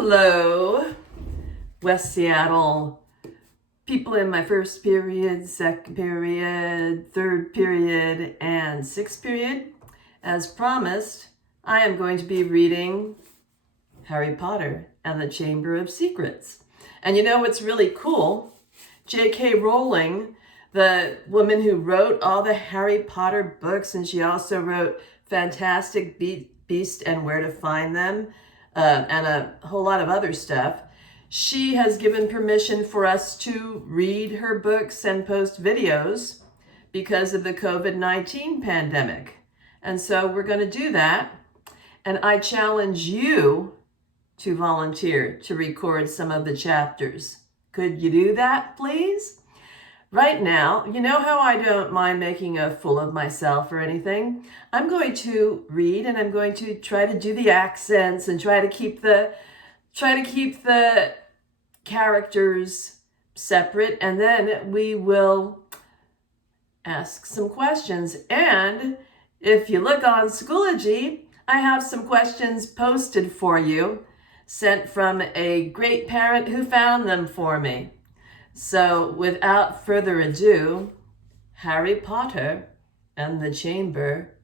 Hello, West Seattle people in my first period, second period, third period, and sixth period. As promised, I am going to be reading Harry Potter and the Chamber of Secrets. And you know what's really cool? J.K. Rowling, the woman who wrote all the Harry Potter books, and she also wrote Fantastic Beasts and Where to Find Them, and a whole lot of other stuff. She has given permission for us to read her books and post videos because of the COVID-19 pandemic. And so we're going to do that. And I challenge you to volunteer to record some of the chapters. Could you do that, please? Right now, you know how I don't mind making a fool of myself or anything? I'm going to read, and I'm going to try to do the accents and try to keep the characters separate, and then we will ask some questions. And if you look on Schoology, I have some questions posted for you, sent from a great parent who found them for me. So without further ado, Harry Potter and the Chamber.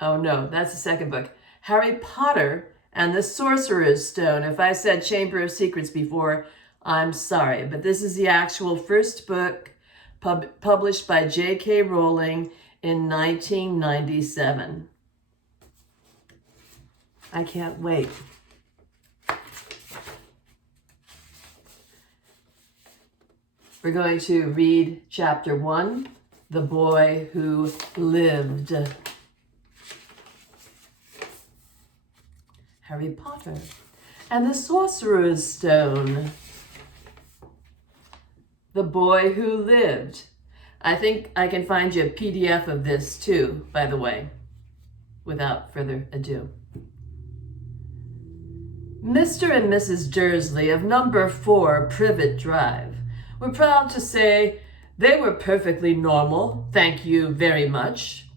Oh no, that's the second book. Harry Potter and the Sorcerer's Stone. If I said Chamber of Secrets before, I'm sorry. But this is the actual first book published by J.K. Rowling in 1997. I can't wait. We're going to read chapter 1, The Boy Who Lived. Harry Potter and the Sorcerer's Stone. The Boy Who Lived. I think I can find you a PDF of this too, by the way, without further ado. Mr. and Mrs. Dursley of number 4 Privet Drive were proud to say they were perfectly normal, thank you very much.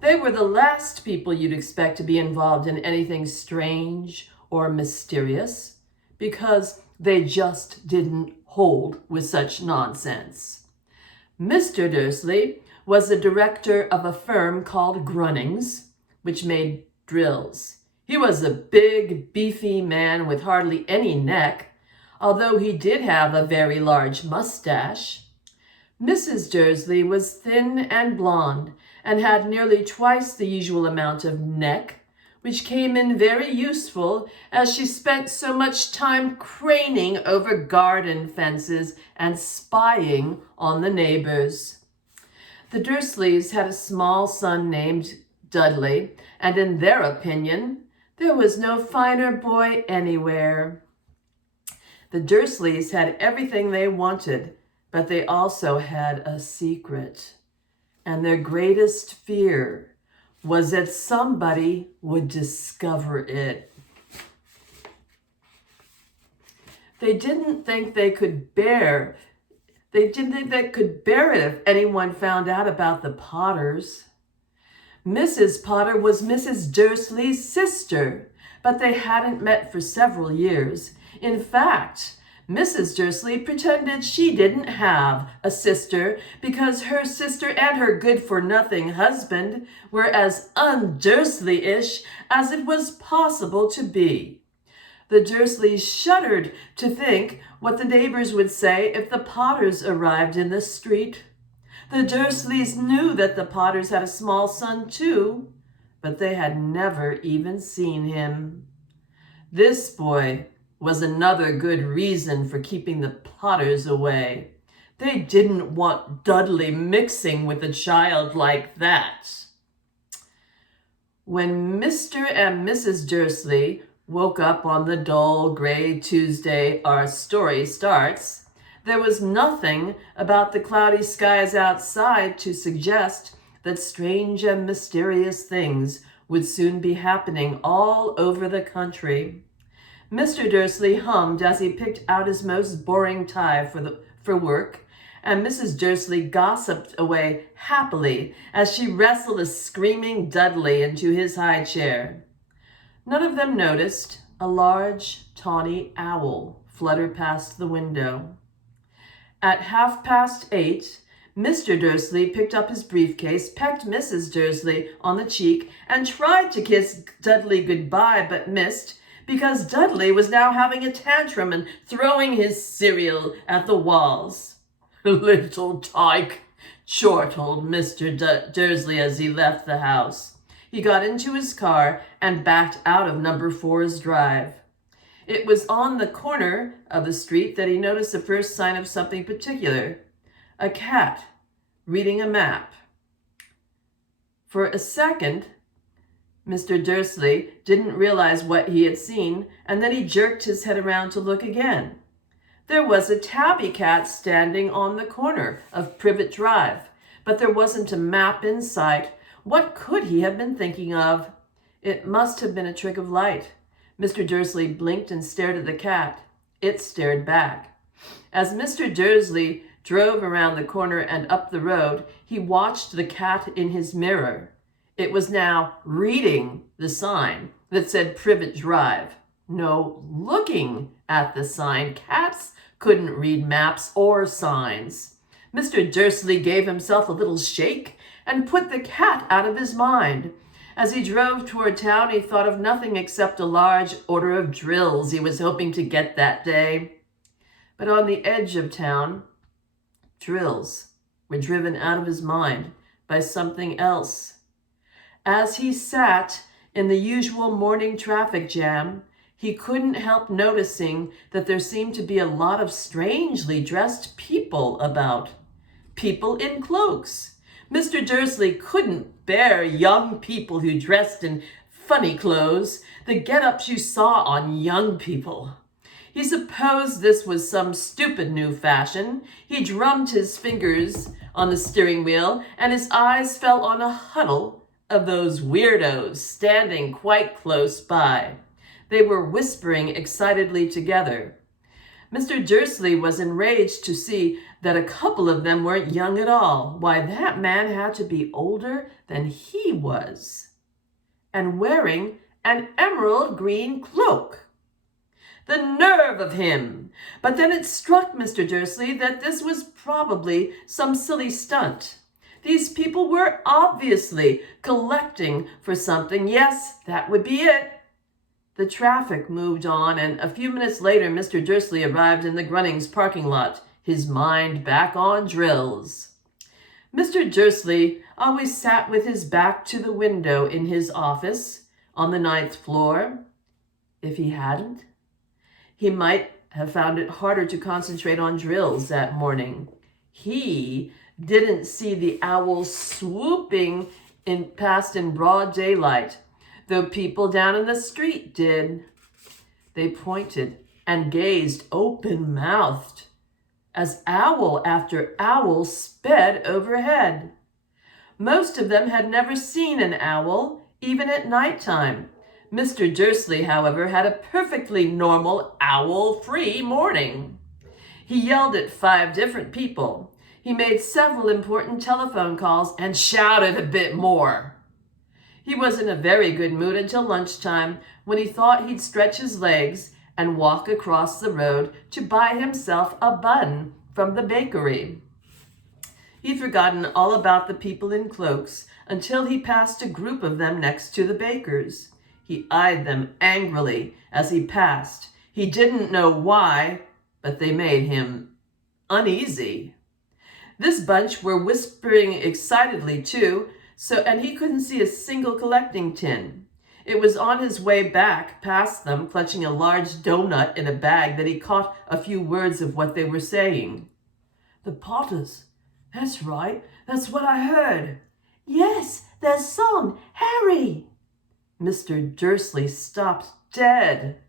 They were the last people you'd expect to be involved in anything strange or mysterious, because they just didn't hold with such nonsense. Mr. Dursley was the director of a firm called Grunnings, which made drills. He was a big, beefy man with hardly any neck, although he did have a very large mustache. Mrs. Dursley was thin and blonde and had nearly twice the usual amount of neck, which came in very useful as she spent so much time craning over garden fences and spying on the neighbors. The Dursleys had a small son named Dudley, and in their opinion, there was no finer boy anywhere. The Dursleys had everything they wanted, but they also had a secret. And their greatest fear was that somebody would discover it. They didn't think they could bear it if anyone found out about the Potters. Mrs. Potter was Mrs. Dursley's sister, but they hadn't met for several years. In fact, Mrs. Dursley pretended she didn't have a sister because her sister and her good-for-nothing husband were as un-Dursley-ish as it was possible to be. The Dursleys shuddered to think what the neighbors would say if the Potters arrived in the street. The Dursleys knew that the Potters had a small son too, but they had never even seen him. This boy was another good reason for keeping the Potters away. They didn't want Dudley mixing with a child like that. When Mr. and Mrs. Dursley woke up on the dull gray Tuesday our story starts, there was nothing about the cloudy skies outside to suggest that strange and mysterious things would soon be happening all over the country. Mr. Dursley hummed as he picked out his most boring tie for work, and Mrs. Dursley gossiped away happily as she wrestled a screaming Dudley into his high chair. None of them noticed a large, tawny owl fluttered past the window. At 8:30, Mr. Dursley picked up his briefcase, pecked Mrs. Dursley on the cheek, and tried to kiss Dudley goodbye, but missed, because Dudley was now having a tantrum and throwing his cereal at the walls. "Little tyke," chortled Mr. Dursley as he left the house. He got into his car and backed out of number 4's drive. It was on the corner of the street that he noticed the first sign of something particular: a cat reading a map. For a second, Mr. Dursley didn't realize what he had seen, and then he jerked his head around to look again. There was a tabby cat standing on the corner of Privet Drive, but there wasn't a map in sight. What could he have been thinking of? It must have been a trick of light. Mr. Dursley blinked and stared at the cat. It stared back. As Mr. Dursley drove around the corner and up the road, he watched the cat in his mirror. It was now reading the sign that said Privet Drive. No, looking at the sign. Cats couldn't read maps or signs. Mr. Dursley gave himself a little shake and put the cat out of his mind. As he drove toward town, he thought of nothing except a large order of drills he was hoping to get that day. But on the edge of town, drills were driven out of his mind by something else. As he sat in the usual morning traffic jam, he couldn't help noticing that there seemed to be a lot of strangely dressed people about. People in cloaks. Mr. Dursley couldn't bear young people who dressed in funny clothes, the get-ups you saw on young people. He supposed this was some stupid new fashion. He drummed his fingers on the steering wheel, and his eyes fell on a huddle of those weirdos standing quite close by. They were whispering excitedly together. Mr. Dursley was enraged to see that a couple of them weren't young at all. Why, that man had to be older than he was, and wearing an emerald green cloak. The nerve of him! But then it struck Mr. Dursley that this was probably some silly stunt. These people were obviously collecting for something. Yes, that would be it. The traffic moved on, and a few minutes later, Mr. Dursley arrived in the Grunnings parking lot, his mind back on drills. Mr. Dursley always sat with his back to the window in his office on the 9th floor. If he hadn't, he might have found it harder to concentrate on drills that morning. He didn't see the owl swooping past in broad daylight, though people down in the street did. They pointed and gazed open-mouthed as owl after owl sped overhead. Most of them had never seen an owl, even at nighttime. Mr. Dursley, however, had a perfectly normal owl-free morning. He yelled at 5 different people. He made several important telephone calls and shouted a bit more. He was in a very good mood until lunchtime, when he thought he'd stretch his legs and walk across the road to buy himself a bun from the bakery. He'd forgotten all about the people in cloaks until he passed a group of them next to the baker's. He eyed them angrily as he passed. He didn't know why, but they made him uneasy. This bunch were whispering excitedly too, and he couldn't see a single collecting tin. It was on his way back past them, clutching a large donut in a bag, that he caught a few words of what they were saying. "The Potters. That's right. That's what I heard." "Yes, their son, Harry." Mr. Dursley stopped dead.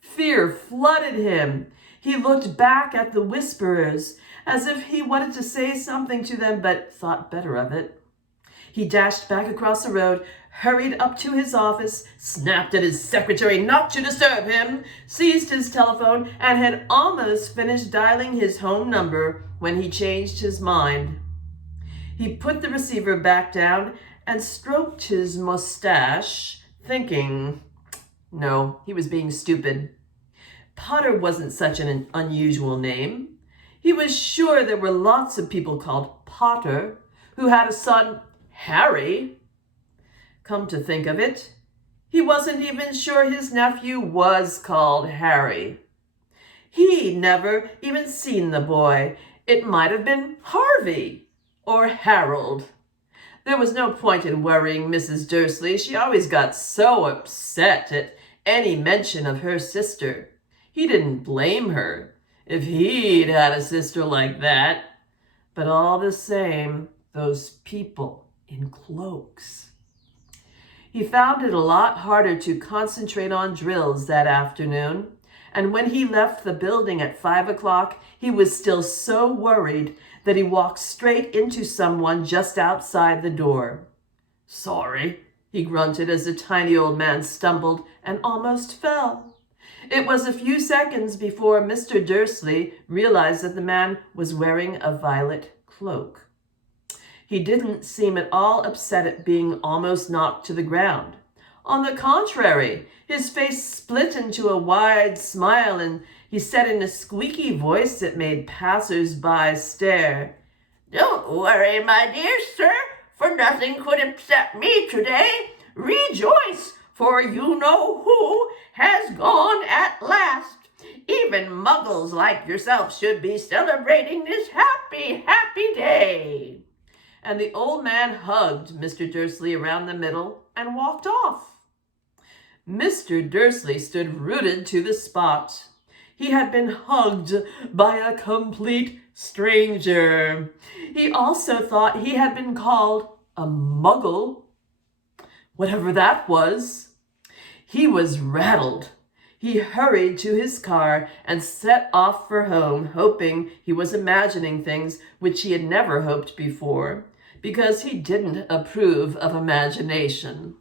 Fear flooded him. He looked back at the whisperers as if he wanted to say something to them, but thought better of it. He dashed back across the road, hurried up to his office, snapped at his secretary not to disturb him, seized his telephone, and had almost finished dialing his home number when he changed his mind. He put the receiver back down and stroked his mustache, thinking, No, he was being stupid. Potter wasn't such an unusual name. He was sure there were lots of people called Potter who had a son, Harry. Come to think of it, he wasn't even sure his nephew was called Harry. He'd never even seen the boy. It might have been Harvey or Harold. There was no point in worrying Mrs. Dursley. She always got so upset at any mention of her sister. He didn't blame her if he'd had a sister like that. But all the same, those people in cloaks. He found it a lot harder to concentrate on drills that afternoon. And when he left the building at 5 o'clock, he was still so worried that he walked straight into someone just outside the door. "Sorry," he grunted as the tiny old man stumbled and almost fell. It was a few seconds before Mr. Dursley realized that the man was wearing a violet cloak. He didn't seem at all upset at being almost knocked to the ground. On the contrary, his face split into a wide smile, and he said in a squeaky voice that made passers-by stare, "Don't worry, my dear sir, for nothing could upset me today. Rejoice, for you know who has gone at last. Even muggles like yourself should be celebrating this happy, happy day." And the old man hugged Mr. Dursley around the middle and walked off. Mr. Dursley stood rooted to the spot. He had been hugged by a complete stranger. He also thought he had been called a muggle, whatever that was. He was rattled. He hurried to his car and set off for home, hoping he was imagining things which he had never hoped before, because he didn't approve of imagination.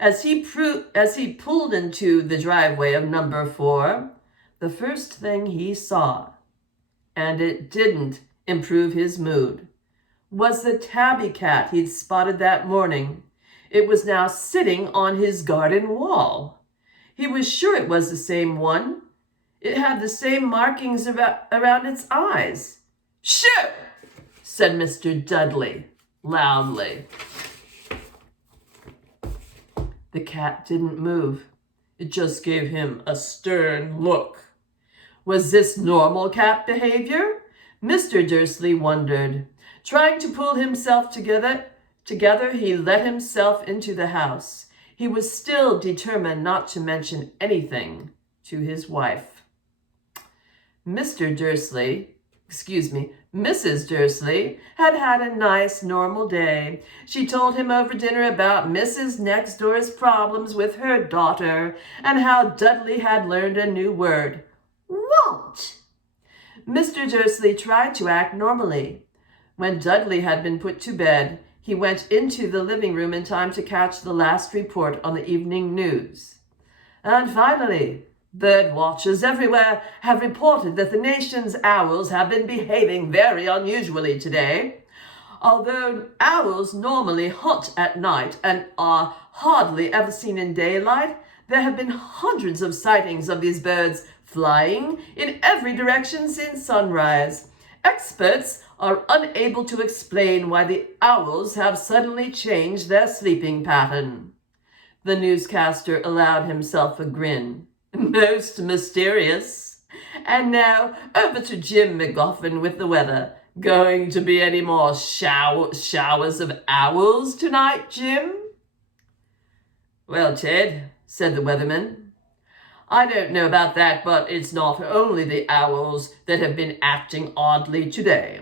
As he pulled into the driveway of number 4, the first thing he saw, and it didn't improve his mood, was the tabby cat he'd spotted that morning. It was now sitting on his garden wall. He was sure it was the same one. It had the same markings around its eyes. "Shoo!" said Mr. Dudley loudly. The cat didn't move. It just gave him a stern look. Was this normal cat behavior? Mr. Dursley wondered. Trying to pull himself together, he let himself into the house. He was still determined not to mention anything to his wife. Mrs. Dursley had had a nice, normal day. She told him over dinner about Mrs. Next Door's problems with her daughter and how Dudley had learned a new word, won't. Mr. Dursley tried to act normally. When Dudley had been put to bed, he went into the living room in time to catch the last report on the evening news. And finally, bird watchers everywhere have reported that the nation's owls have been behaving very unusually today. Although owls normally hunt at night and are hardly ever seen in daylight, there have been hundreds of sightings of these birds flying in every direction since sunrise. Experts are unable to explain why the owls have suddenly changed their sleeping pattern. The newscaster allowed himself a grin. Most mysterious. And now over to Jim McGoffin with the weather. Going to be any more showers of owls tonight, Jim? Well, Ted, said the weatherman, I don't know about that, but it's not only the owls that have been acting oddly today.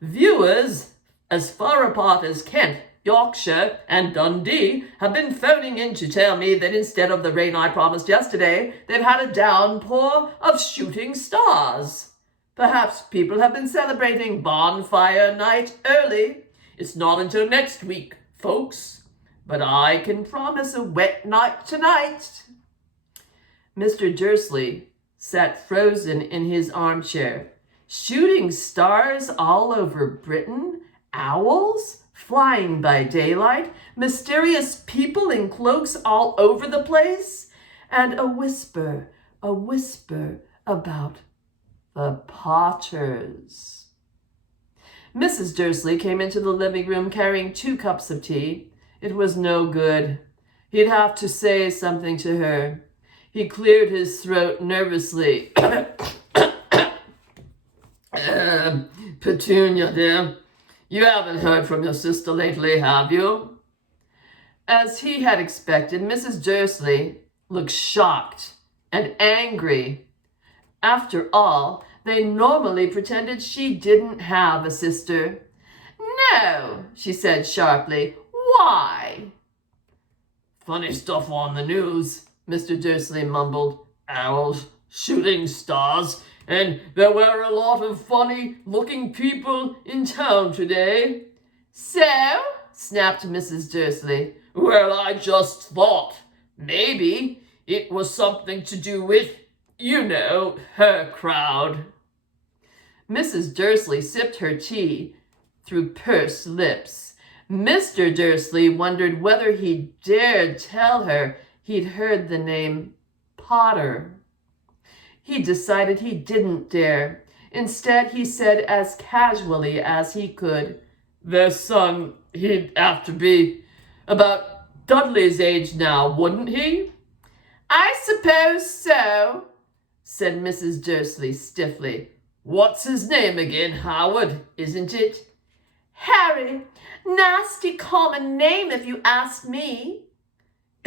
Viewers as far apart as Kent, Yorkshire, and Dundee have been phoning in to tell me that instead of the rain I promised yesterday, they've had a downpour of shooting stars. Perhaps people have been celebrating bonfire night early. It's not until next week, folks, but I can promise a wet night tonight. Mr. Dursley sat frozen in his armchair. Shooting stars all over Britain? Owls? flying by daylight, mysterious people in cloaks all over the place, and a whisper about the Potters. Mrs. Dursley came into the living room carrying 2 cups of tea. It was no good. He'd have to say something to her. He cleared his throat nervously. Petunia, dear, you haven't heard from your sister lately, have you? As he had expected, Mrs. Dursley looked shocked and angry. After all, they normally pretended she didn't have a sister. No, she said sharply. Why? Funny stuff on the news, Mr. Dursley mumbled. Owls, shooting stars, and there were a lot of funny-looking people in town today. So? Snapped Mrs. Dursley. Well, I just thought maybe it was something to do with, you know, her crowd. Mrs. Dursley sipped her tea through pursed lips. Mr. Dursley wondered whether he dared tell her he'd heard the name Potter. He decided he didn't dare. Instead, he said as casually as he could, their son, he'd have to be about Dudley's age now, wouldn't he? I suppose so, said Mrs. Dursley stiffly. What's his name again, Howard, isn't it? Harry. Nasty common name, if you ask me.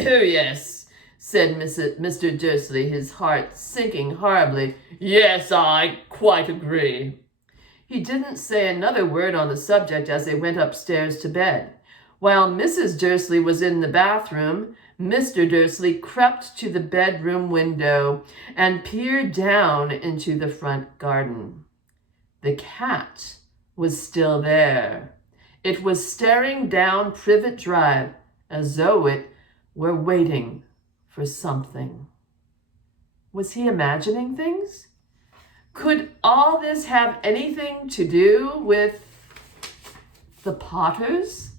Oh, yes, said Mr. Dursley, his heart sinking horribly. Yes, I quite agree. He didn't say another word on the subject as they went upstairs to bed. While Mrs. Dursley was in the bathroom, Mr. Dursley crept to the bedroom window and peered down into the front garden. The cat was still there. It was staring down Privet Drive as though it were waiting for something. Was he imagining things? Could all this have anything to do with the Potters?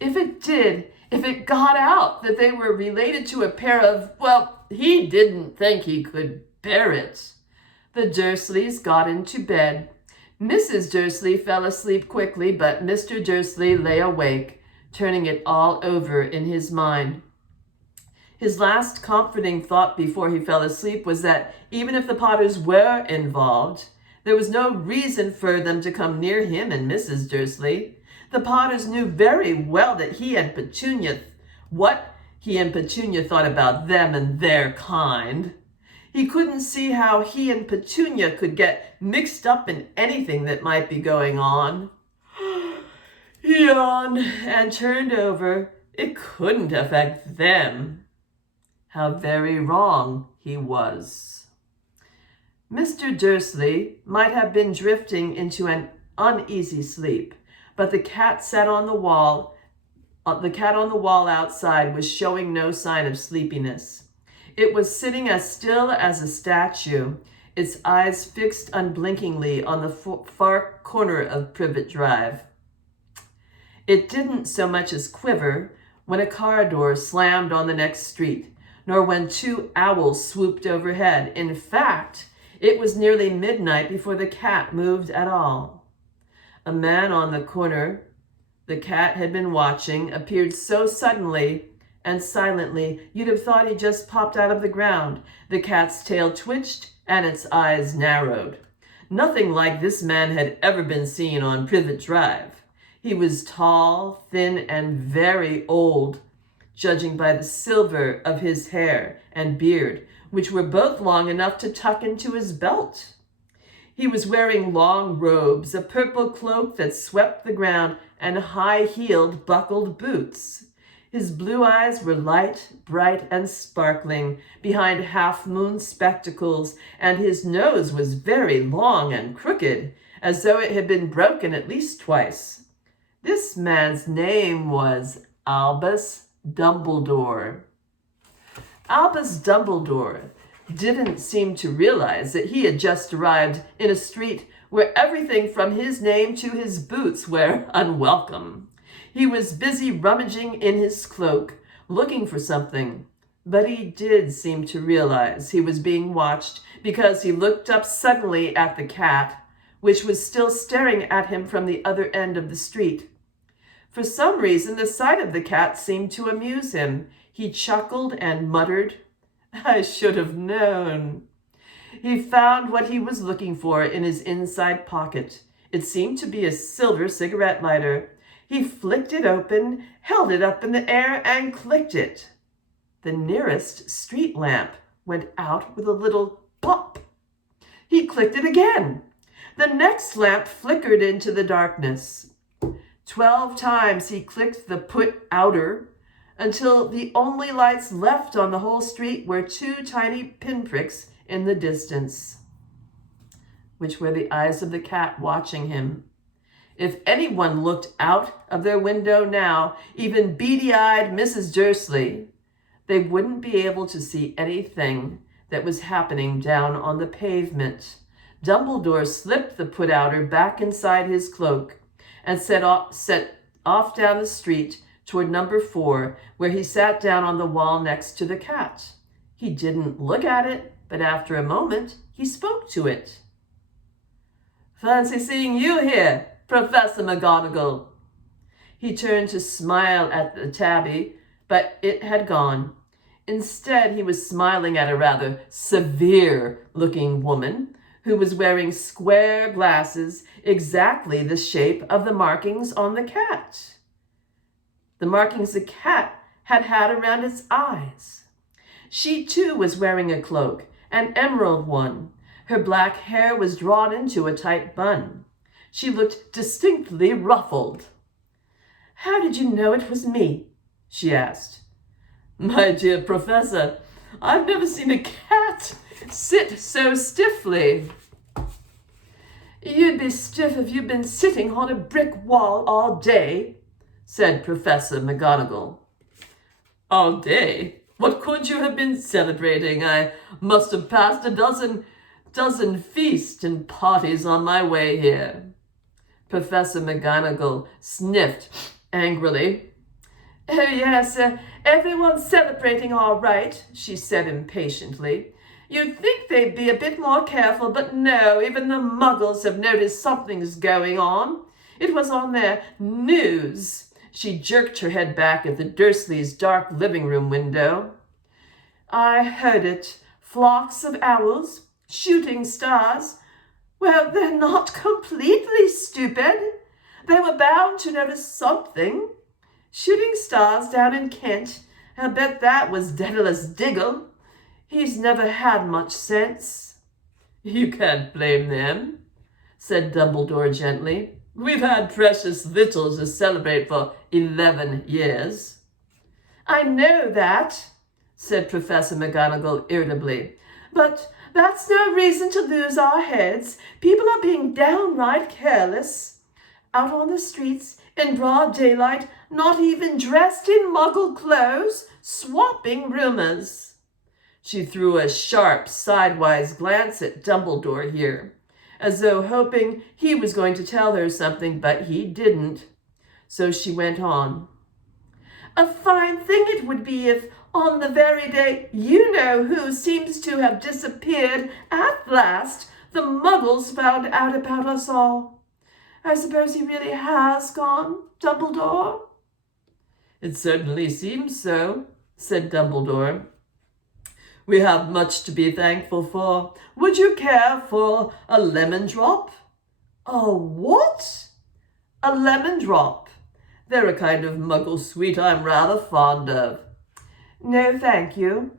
If it did, if it got out that they were related to a pair of, well, he didn't think he could bear it. The Dursleys got into bed. Mrs. Dursley fell asleep quickly, but Mr. Dursley lay awake, turning it all over in his mind. His last comforting thought before he fell asleep was that even if the Potters were involved, there was no reason for them to come near him and Mrs. Dursley. The Potters knew very well that what he and Petunia thought about them and their kind. He couldn't see how he and Petunia could get mixed up in anything that might be going on. He yawned and turned over. It couldn't affect them. How very wrong he was. Mr. Dursley might have been drifting into an uneasy sleep, but the cat on the wall outside was showing no sign of sleepiness. It was sitting as still as a statue, its eyes fixed unblinkingly on the far corner of Privet Drive. It didn't so much as quiver when a car door slammed on the next street, nor when 2 owls swooped overhead. In fact, it was nearly midnight before the cat moved at all. A man on the corner the cat had been watching appeared so suddenly and silently you'd have thought he just popped out of the ground. The cat's tail twitched and its eyes narrowed. Nothing like this man had ever been seen on Privet Drive. He was tall, thin, and very old, judging by the silver of his hair and beard, which were both long enough to tuck into his belt. He was wearing long robes, a purple cloak that swept the ground, and high-heeled buckled boots. His blue eyes were light, bright, and sparkling behind half-moon spectacles, and his nose was very long and crooked, as though it had been broken at least twice. This man's name was Albus Dumbledore. Albus Dumbledore didn't seem to realize that he had just arrived in a street where everything from his name to his boots were unwelcome. He was busy rummaging in his cloak, looking for something, but he did seem to realize he was being watched because he looked up suddenly at the cat, which was still staring at him from the other end of the street. For some reason, the sight of the cat seemed to amuse him. He chuckled and muttered, "I should have known." He found what he was looking for in his inside pocket. It seemed to be a silver cigarette lighter. He flicked it open, held it up in the air, and clicked it. The nearest street lamp went out with a little pop. He clicked it again. The next lamp flickered into the darkness. 12 times he clicked the put outer until the only lights left on the whole street were 2 tiny pinpricks in the distance, which were the eyes of the cat watching him. If anyone looked out of their window now, even beady-eyed Mrs. Dursley, they wouldn't be able to see anything that was happening down on the pavement. Dumbledore slipped the put-outer back inside his cloak and set off down the street toward number 4, where he sat down on the wall next to the cat. He didn't look at it, but after a moment, he spoke to it. "Fancy seeing you here, Professor McGonagall." He turned to smile at the tabby, but it had gone. Instead, he was smiling at a rather severe-looking woman who was wearing square glasses exactly the shape of the markings on the cat. The markings the cat had had around its eyes. She, too, was wearing a cloak, an emerald one. Her black hair was drawn into a tight bun. She looked distinctly ruffled. "How did you know it was me?" she asked. "My dear Professor, I've never seen a cat sit so stiffly." "You'd be stiff if you'd been sitting on a brick wall all day," said Professor McGonagall. "All day? What could you have been celebrating? I must have passed a dozen feasts and parties on my way here." Professor McGonagall sniffed angrily. "Oh, yes, everyone's celebrating all right," she said impatiently. "You'd think they'd be a bit more careful, but no, even the muggles have noticed something's going on. It was on their news." She jerked her head back at the Dursleys' dark living room window. "I heard it. Flocks of owls, shooting stars. Well, they're not completely stupid. They were bound to notice something. Shooting stars down in Kent. I bet that was Daedalus Diggle. He's never had much sense." "You can't blame them," said Dumbledore gently. "We've had precious little to celebrate for 11 years. "I know that," said Professor McGonagall irritably, "but that's no reason to lose our heads. People are being downright careless. Out on the streets, in broad daylight, not even dressed in muggle clothes, swapping rumors." She threw a sharp, sidewise glance at Dumbledore here, as though hoping he was going to tell her something, but he didn't. So she went on. "A fine thing it would be if, on the very day you-know-who seems to have disappeared at last, the muggles found out about us all. I suppose he really has gone, Dumbledore?" "It certainly seems so," said Dumbledore. "We have much to be thankful for. Would you care for a lemon drop?" "A what?" "A lemon drop. They're a kind of muggle sweet I'm rather fond of." "No, thank you,"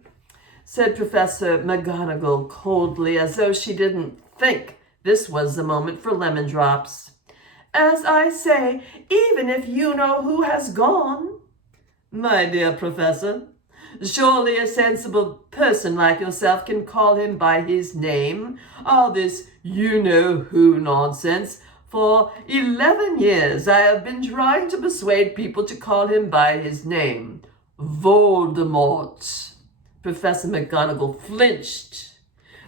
said Professor McGonagall coldly, as though she didn't think this was the moment for lemon drops. "As I say, even if you-know-who has gone." "My dear Professor, surely a sensible person like yourself can call him by his name. All this you-know-who nonsense. For 11 years I have been trying to persuade people to call him by his name. Voldemort." Professor McGonagall flinched,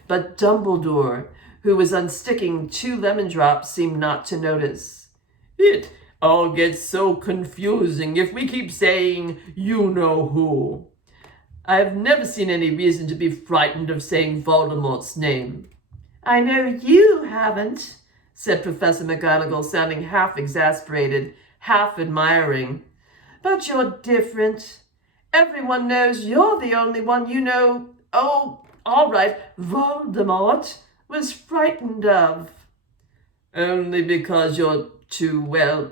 but Dumbledore, who was unsticking 2 lemon drops, seemed not to notice. It all gets so confusing if we keep saying you-know-who. I've never seen any reason to be frightened of saying Voldemort's name. I know you haven't, said Professor McGonagall, sounding half exasperated, half admiring. But you're different. Everyone knows you're the only one you know. Oh, all right, Voldemort was frightened of. Only because you're too, well,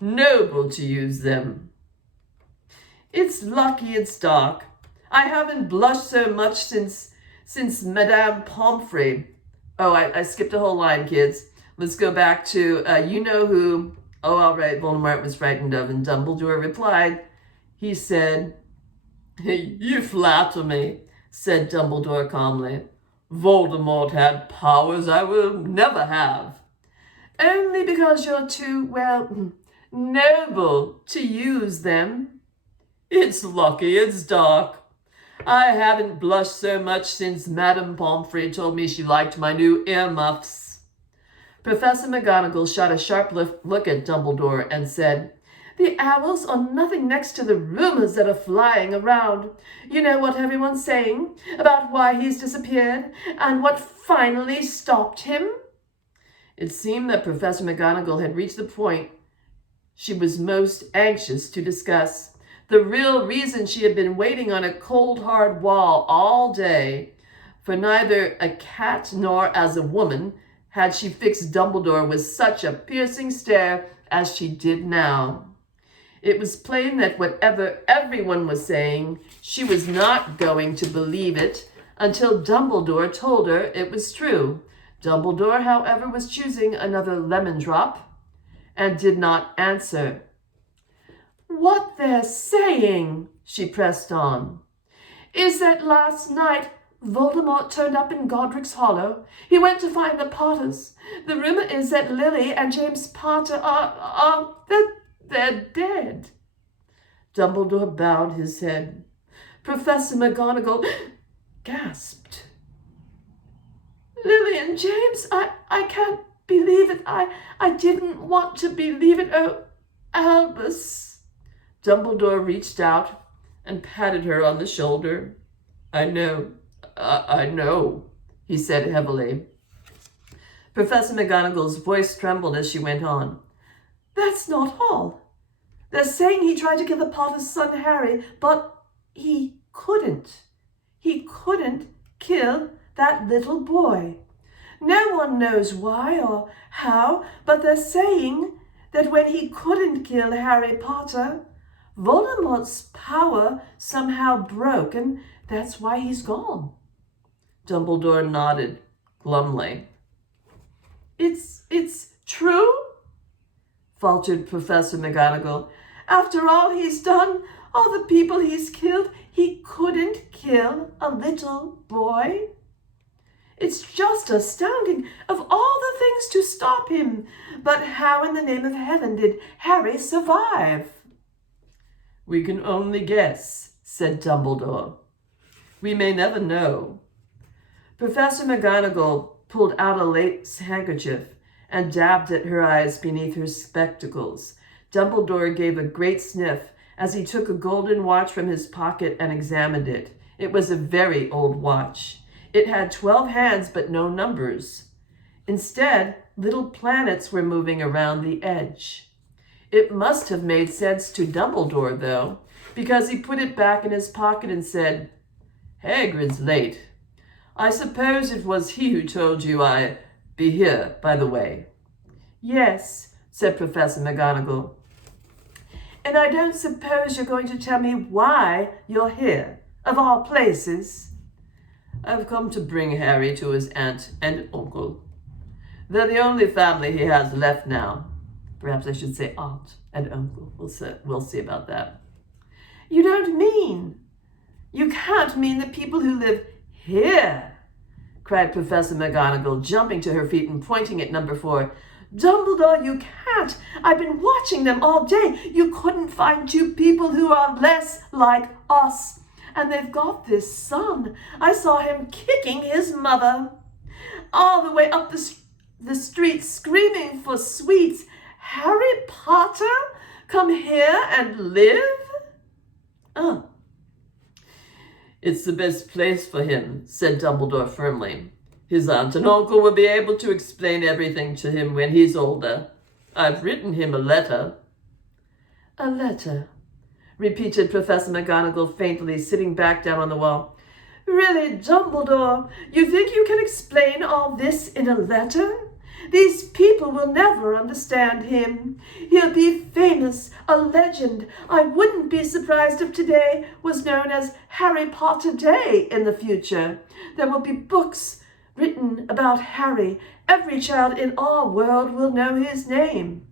noble to use them. It's lucky it's dark. I haven't blushed so much since Madame Pomfrey. Oh, I skipped a whole line, kids. Let's go back to, you know who. Oh, all right, Voldemort was frightened of, and Dumbledore replied. He said, You flatter me, said Dumbledore calmly. Voldemort had powers I will never have. Only because you're too, well, noble to use them. It's lucky it's dark. I haven't blushed so much since Madame Pomfrey told me she liked my new earmuffs. Professor McGonagall shot a sharp look at Dumbledore and said, The owls are nothing next to the rumors that are flying around. You know what everyone's saying about why he's disappeared and what finally stopped him? It seemed that Professor McGonagall had reached the point she was most anxious to discuss. The real reason she had been waiting on a cold, hard wall all day. For neither a cat nor as a woman had she fixed Dumbledore with such a piercing stare as she did now. It was plain that whatever everyone was saying, she was not going to believe it until Dumbledore told her it was true. Dumbledore, however, was choosing another lemon drop and did not answer. What they're saying, she pressed on, is that last night Voldemort turned up in Godric's Hollow. He went to find the Potters. The rumor is that Lily and James Potter they're dead. Dumbledore bowed his head. Professor McGonagall gasped. Lily and James, I can't believe it. I didn't want to believe it. Oh, Albus. Dumbledore reached out and patted her on the shoulder. I know, he said heavily. Professor McGonagall's voice trembled as she went on. That's not all. They're saying he tried to kill the Potter's son Harry, but he couldn't. He couldn't kill that little boy. No one knows why or how, but they're saying that when he couldn't kill Harry Potter, Voldemort's power somehow broke, and that's why he's gone. Dumbledore nodded glumly. It's true? Faltered Professor McGonagall. After all he's done, all the people he's killed, he couldn't kill a little boy? It's just astounding, of all the things to stop him. But how in the name of heaven did Harry survive? We can only guess, said Dumbledore. We may never know. Professor McGonagall pulled out a lace handkerchief and dabbed at her eyes beneath her spectacles. Dumbledore gave a great sniff as he took a golden watch from his pocket and examined it. It was a very old watch. It had 12 hands but no numbers. Instead, little planets were moving around the edge. It must have made sense to Dumbledore, though, because he put it back in his pocket and said, Hagrid's late. I suppose it was he who told you I'd be here, by the way. Yes, said Professor McGonagall. And I don't suppose you're going to tell me why you're here, of all places. I've come to bring Harry to his aunt and uncle. They're the only family he has left now. Perhaps I should say aunt and uncle. We'll see about that. You don't mean? You can't mean the people who live here, cried Professor McGonagall, jumping to her feet and pointing at number 4. Dumbledore, you can't. I've been watching them all day. You couldn't find 2 people who are less like us. And they've got this son. I saw him kicking his mother. all the way up the street screaming for sweets. Harry Potter? Come here and live? Oh. It's the best place for him, said Dumbledore firmly. His aunt and uncle will be able to explain everything to him when he's older. I've written him a letter. A letter, repeated Professor McGonagall faintly, sitting back down on the wall. Really, Dumbledore, you think you can explain all this in a letter? These people will never understand him. He'll be famous, a legend. I wouldn't be surprised if today was known as Harry Potter Day in the future. There will be books written about Harry. Every child in our world will know his name.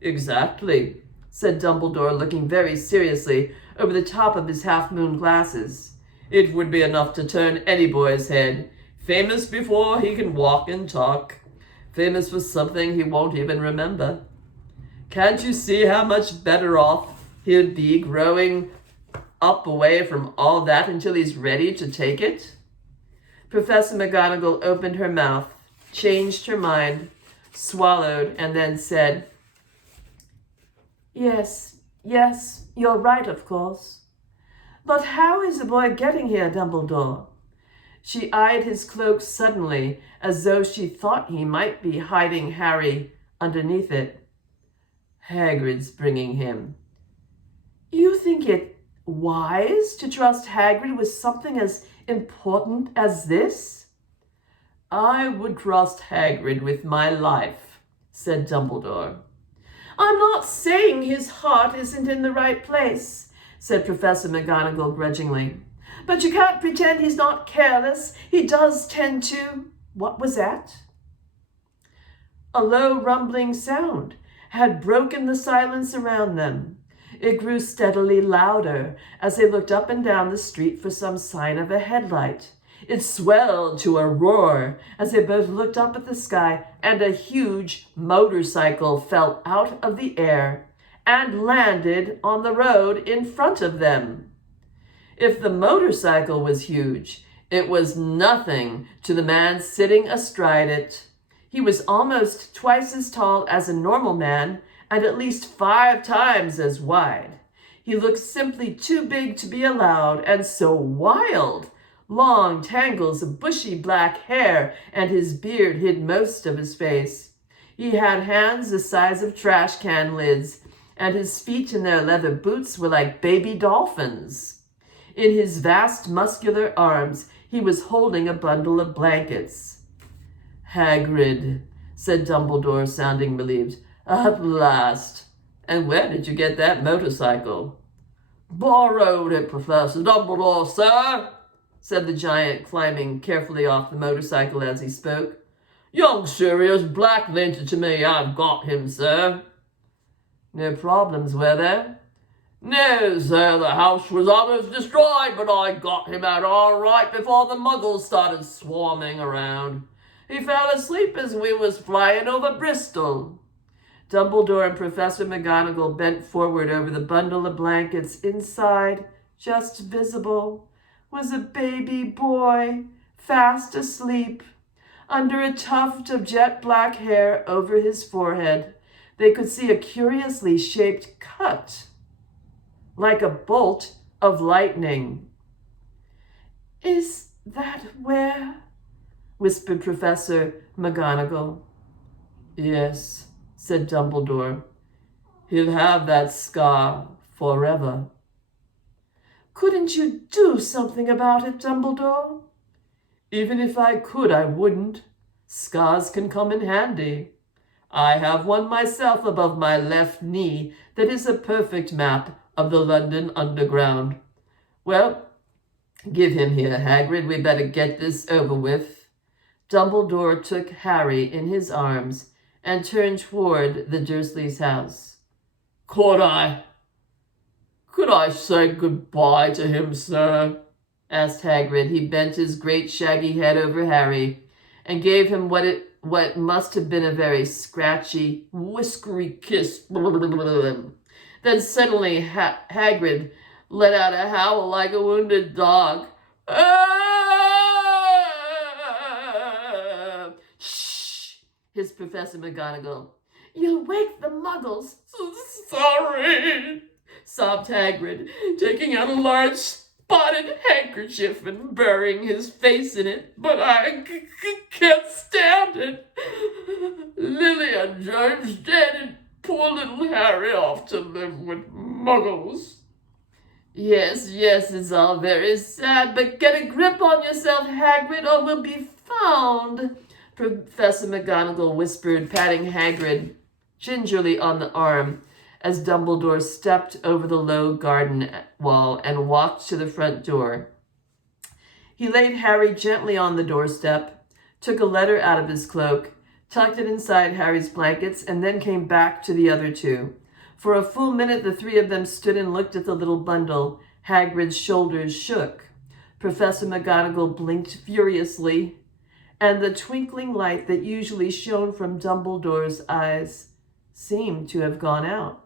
Exactly, said Dumbledore, looking very seriously over the top of his half-moon glasses. It would be enough to turn any boy's head. Famous before he can walk and talk. Famous for something he won't even remember. Can't you see how much better off he'll be growing up away from all that until he's ready to take it? Professor McGonagall opened her mouth, changed her mind, swallowed, and then said, Yes, you're right, of course. But how is the boy getting here, Dumbledore? She eyed his cloak suddenly, as though she thought he might be hiding Harry underneath it. Hagrid's bringing him. You think it wise to trust Hagrid with something as important as this? I would trust Hagrid with my life, said Dumbledore. I'm not saying his heart isn't in the right place, said Professor McGonagall grudgingly. But you can't pretend he's not careless. He does tend to... What was that? A low rumbling sound had broken the silence around them. It grew steadily louder as they looked up and down the street for some sign of a headlight. It swelled to a roar as they both looked up at the sky, and a huge motorcycle fell out of the air and landed on the road in front of them. If the motorcycle was huge, it was nothing to the man sitting astride it. He was almost twice as tall as a normal man and at least 5 times as wide. He looked simply too big to be allowed and so wild. Long tangles of bushy black hair and his beard hid most of his face. He had hands the size of trash can lids, and his feet in their leather boots were like baby dolphins. In his vast muscular arms, he was holding a bundle of blankets. Hagrid, said Dumbledore, sounding relieved. At last. And where did you get that motorcycle? Borrowed it, Professor Dumbledore, sir, said the giant, climbing carefully off the motorcycle as he spoke. Young Sirius Black lent it to me. I've got him, sir. No problems, were there? No, sir, the house was almost destroyed, but I got him out all right before the muggles started swarming around. He fell asleep as we was flying over Bristol. Dumbledore and Professor McGonagall bent forward over the bundle of blankets. Inside, just visible, was a baby boy, fast asleep. Under a tuft of jet black hair over his forehead, they could see a curiously shaped cut, like a bolt of lightning. Is that where? Whispered Professor McGonagall. Yes, said Dumbledore. He'll have that scar forever. Couldn't you do something about it, Dumbledore? Even if I could, I wouldn't. Scars can come in handy. I have one myself above my left knee that is a perfect map of the London Underground. Well, give him here, Hagrid. We better get this over with. Dumbledore took Harry in his arms and turned toward the Dursleys' house. Could I say goodbye to him, sir? Asked Hagrid. He bent his great shaggy head over Harry and gave him what must have been a very scratchy, whiskery kiss. Then suddenly Hagrid let out a howl like a wounded dog. hissed Professor McGonagall. "You'll wake the muggles." "Sorry," sobbed Hagrid, taking out a large spotted handkerchief and burying his face in it. "But I can't stand it. Lily and George dead and poor little Harry off to live with muggles." Yes, it's all very sad, but get a grip on yourself, Hagrid, or we'll be found," Professor McGonagall whispered, patting Hagrid gingerly on the arm as Dumbledore stepped over the low garden wall and walked to the front door. He laid Harry gently on the doorstep, took a letter out of his cloak, tucked it inside Harry's blankets, and then came back to the other two. For a full minute, the three of them stood and looked at the little bundle. Hagrid's shoulders shook. Professor McGonagall blinked furiously, and the twinkling light that usually shone from Dumbledore's eyes seemed to have gone out.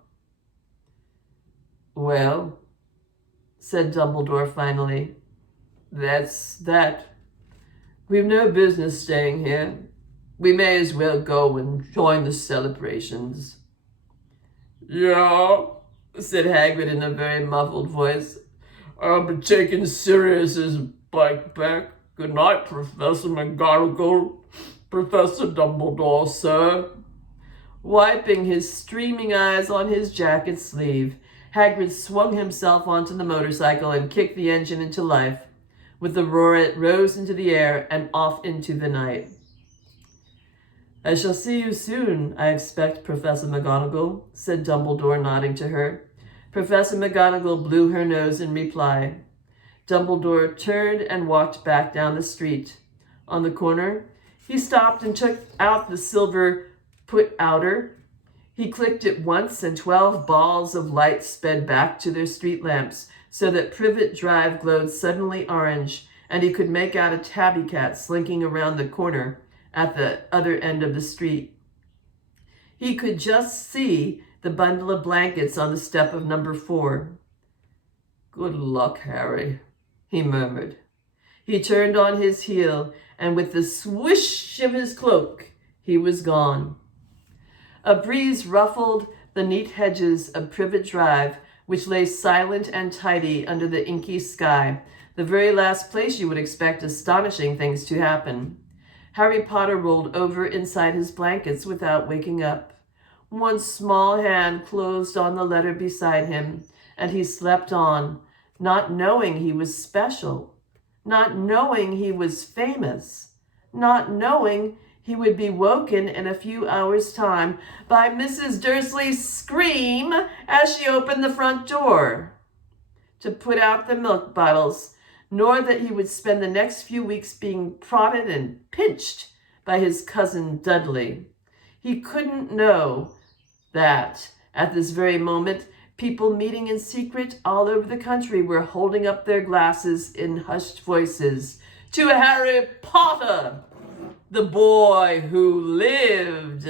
"Well," said Dumbledore finally, "that's that. We've no business staying here. We may as well go and join the celebrations." "Yeah," said Hagrid in a very muffled voice. "I'll be taking Sirius's bike back. Good night, Professor McGonagall. Professor Dumbledore, sir." Wiping his streaming eyes on his jacket sleeve, Hagrid swung himself onto the motorcycle and kicked the engine into life. With a roar, it rose into the air and off into the night. "I shall see you soon, I expect, Professor McGonagall," said Dumbledore, nodding to her. Professor McGonagall blew her nose in reply. Dumbledore turned and walked back down the street. On the corner, he stopped and took out the silver put-outer. He clicked it once, and 12 balls of light sped back to their street lamps, so that Privet Drive glowed suddenly orange, and he could make out a tabby cat slinking around the corner at the other end of the street. He could just see the bundle of blankets on the step of number 4. "Good luck, Harry," he murmured. He turned on his heel, and with the swish of his cloak, he was gone. A breeze ruffled the neat hedges of Privet Drive, which lay silent and tidy under the inky sky, the very last place you would expect astonishing things to happen. Harry Potter rolled over inside his blankets without waking up. One small hand closed on the letter beside him, and he slept on, not knowing he was special, not knowing he was famous, not knowing he would be woken in a few hours' time by Mrs. Dursley's scream as she opened the front door to put out the milk bottles, nor that he would spend the next few weeks being prodded and pinched by his cousin Dudley. He couldn't know that, at this very moment, people meeting in secret all over the country were holding up their glasses in hushed voices to Harry Potter, the boy who lived.